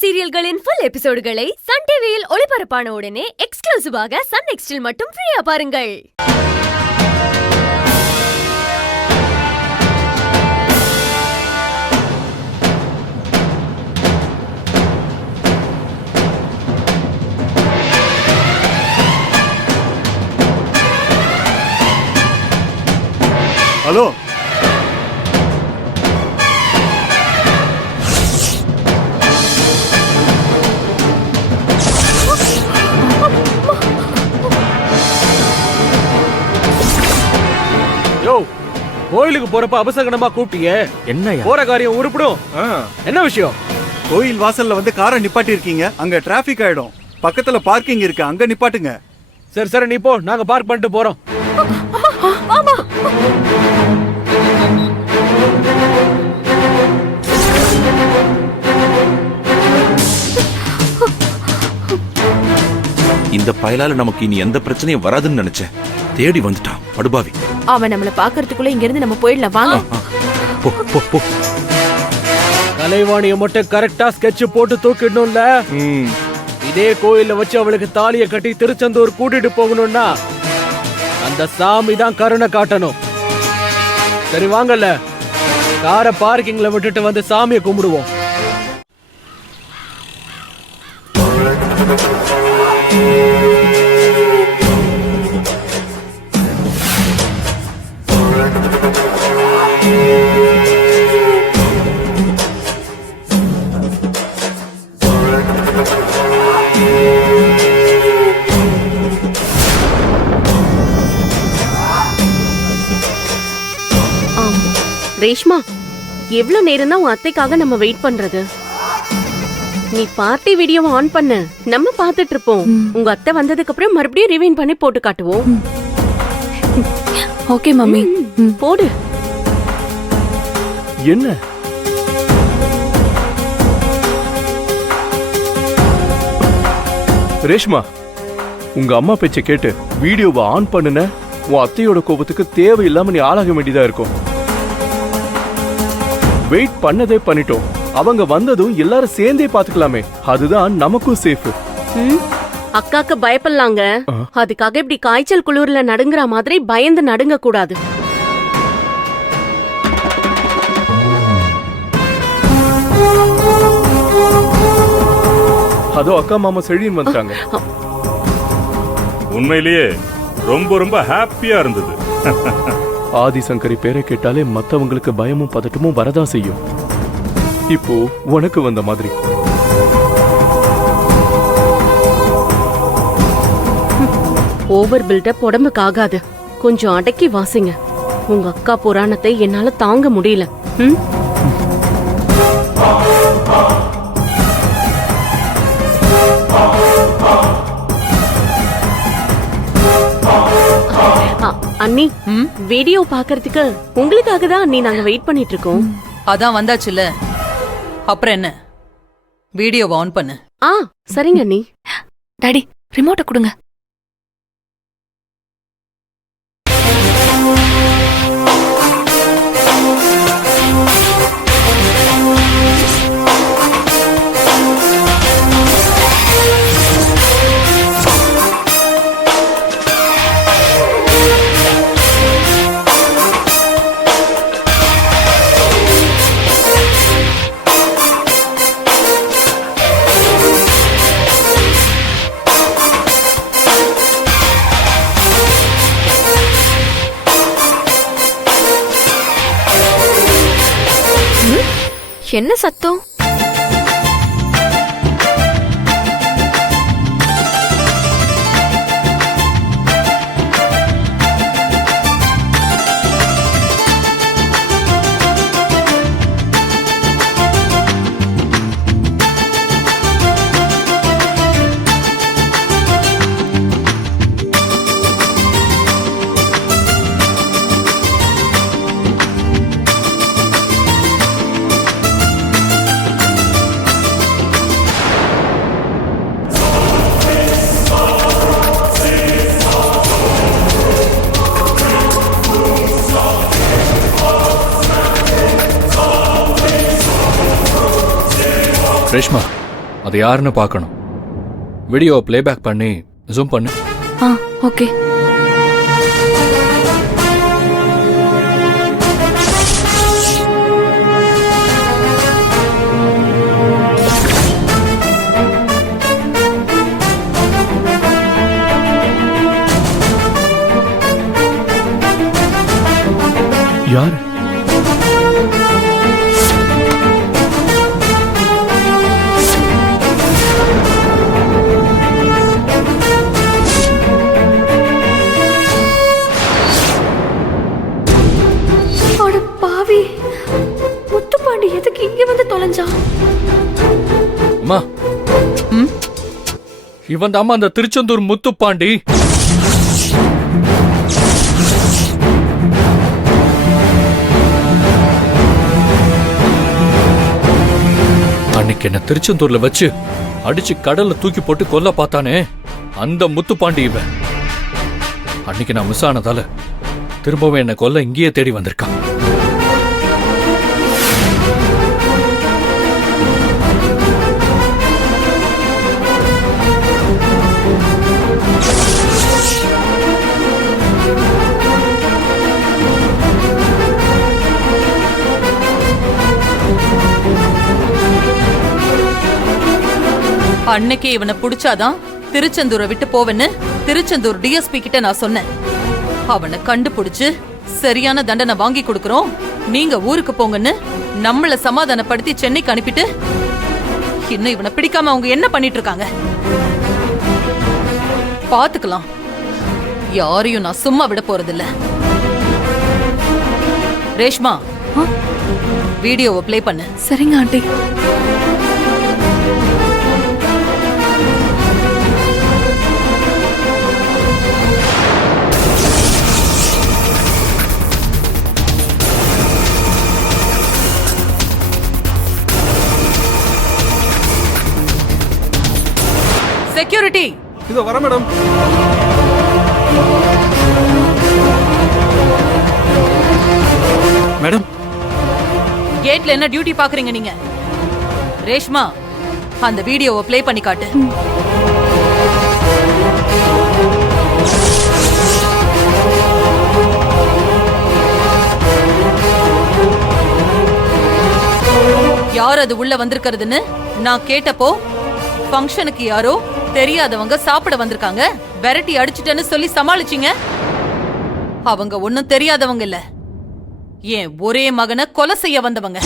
சீரியல்களின் full எபிசோடுகளை Sun டிவியில் ஒளிபரப்பான உடனே எக்ஸ்க்ளூசிவாக சன் நெக்ஸ்டில் மட்டும் ஃப்ரீயா பாருங்கள். ஹலோ, கோயிலுக்கு போறப்ப அபசகனமா கூப்பிட்டீங்க. என்ன போற காரியம் உருப்படும். என்ன விஷயம்? கோயில் வாசல்ல வந்து காரை நிப்பாட்டி இருக்கீங்க. அங்க டிராபிக் ஆயிடும். பக்கத்துல பார்க்கிங் இருக்கு, அங்க நிப்பாட்டுங்க. சரி சரி, நீ போ, நாங்க பார்க் பண்ணிட்டு போறோம். இந்த பயலால நமக்கு இனி எந்த பிரச்சனையும் வராதுன்னு நினைச்சேன். தேடி வந்துட்டான் படுபாவி. அவன் நம்மள பாக்குறதுக்குள்ள இங்க இருந்து நம்ம போயிடலாம் வாங்க. போ போ போ. கலைவாணிய மட்டும் கரெக்டா ஸ்கெட்ச் போட்டு தூக்கிடணும்ல. இதே கோயில்ல வச்சு அவளுக்கு தாலிய கட்டி திருச்செந்தூர் கூட்டிட்டு போகணும்னா அந்த சாமி தான் கருணை காட்டணும். சரி வாங்கல்ல, காரை பார்க்கிங்ல விட்டுட்டு வந்து சாமியை கும்பிடுவோம். ரேஷ்மா, எவ்வளவு நேரம் தான் உன் அத்தைக்காக நம்ம வெயிட் பண்றது? நீ பார்ட்டி வீடியோவை ஆன் பண்ணு, நம்ம பாத்துட்டு இருப்போம். உங்க அத்தை வந்ததுக்கு அப்புறம் மறுபடியும் ரிவைண்ட் பண்ணி போட்டு காட்டுவோம். ஓகே மம்மி, போடு. என்ன ரேஷ்மா, உங்க அம்மா பேச்சை கேட்டு வீடியோவை ஆன் பண்ணுன, உன் அத்தையோட கோபத்துக்கு தேவையில்லாம நீ ஆளாக வேண்டியதா இருக்கும். வெயிட் பண்ணதே பண்ணிட்டோம். அவங்க வந்ததும் எல்லாரும் சேர்ந்தே பாத்துக்கலாமே, அதுதான் நமக்கும் சேஃப். அக்காக்கு பயப்படலாங்க, அதுக்காக இப்படி காய்ச்சல் குளிர்ல நடுங்குற மாதிரி பயந்து நடுங்க கூடாது. அதோ அக்கா மாமா செழியன் வந்துட்டாங்க. உண்மையிலேயே ரொம்ப ரொம்ப ஹாப்பியா இருந்தது. ஆதிசங்கரி பேரை கேட்டாலே மத்தவங்களுக்கு பயமும் பதட்டமும் வரதான் செய்யும். இப்போ உனக்கு வந்த மாதிரி. ஓவர் பில்டப் உடம்புக்கு ஆகாது. கொஞ்சம் அடக்கி வாசிங்க. உங்க அக்கா புராணத்தை என்னால தாங்க முடியல. அண்ணி, வீடியோ பாக்குறதுக்கு உங்களுக்காக தான் அண்ணி நாங்க வெயிட் பண்ணிட்டு இருக்கோம். அதான் வந்தாச்சுல, அப்புறம் என்ன? வீடியோ ஆன் பண்ணு. சரிங்க அண்ணி. டாடி, ரிமோட்டை கொடுங்க. என்ன சத்தம்? ரேஷ்மா, அது யாருன்னு பார்க்கணும். வீடியோ பிளேபேக் பண்ணி ஜூம் பண்ணு. ஆ ஓகே. யார்? பாவி, முத்துப்பாண்டி எதுக்கு இங்க வந்து தொலைஞ்சா? அம்மா, இவன் தாம்மா அந்த திருச்செந்தூர் முத்துப்பாண்டி. அன்னைக்கு என்ன திருச்செந்தூர்ல வச்சு அடிச்சு கடல்ல தூக்கி போட்டு கொல்ல பார்த்தானே, அந்த முத்துப்பாண்டி இவன். அன்னைக்கு நான் மிஸ் ஆனதால திரும்பவும் என்ன கொல்ல இங்கேயே தேடி வந்திருக்கான். அன்னைக்கு இவனை புடிச்சாதான் திருச்செந்தூரை விட்டு போவேன்னு திருச்செந்தூர் டிஎஸ்பி கிட்ட நான் சொன்னேன். அவனை கண்டுபிடிச்சு சரியான தண்டனை வாங்கி கொடுக்கறோம், நீங்க ஊருக்கு போங்கன்னு நம்மள சமாதானப்படுத்தி சென்னைக்கு அனுப்பிட்டு இன்னும் இவனை பிடிக்காம அவங்க என்ன பண்ணிட்டு இருக்காங்க பாத்துக்கலாம். யாரையும் நான் சும்மா விட போறதில்ல. ரேஷ்மா, வீடியோவை ப்ளே பண்ணு. சரிங்க ஆண்டி. செக்யூரிட்டி, இதோ வர மேடம். மேடம், கேட்ல என்ன டியூட்டி பாக்குறீங்க நீங்க? ரேஷ்மா, அந்த வீடியோவை ப்ளே பண்ணி காட்டு. யார் அது உள்ள வந்திருக்கிறதுன்னு நான் கேட்டப்போ ஃபங்க்ஷனுக்கு யாரோ தெரியாதவங்க சாப்பிட வந்திருக்காங்க, விரட்டி அடிச்சிட்டேன்னு சொல்லி சமாளிச்சிங்க. அவங்க ஒன்னும் தெரியாதவங்க இல்ல, ஏன் ஒரே மகனை கொலை செய்ய வந்தவங்க.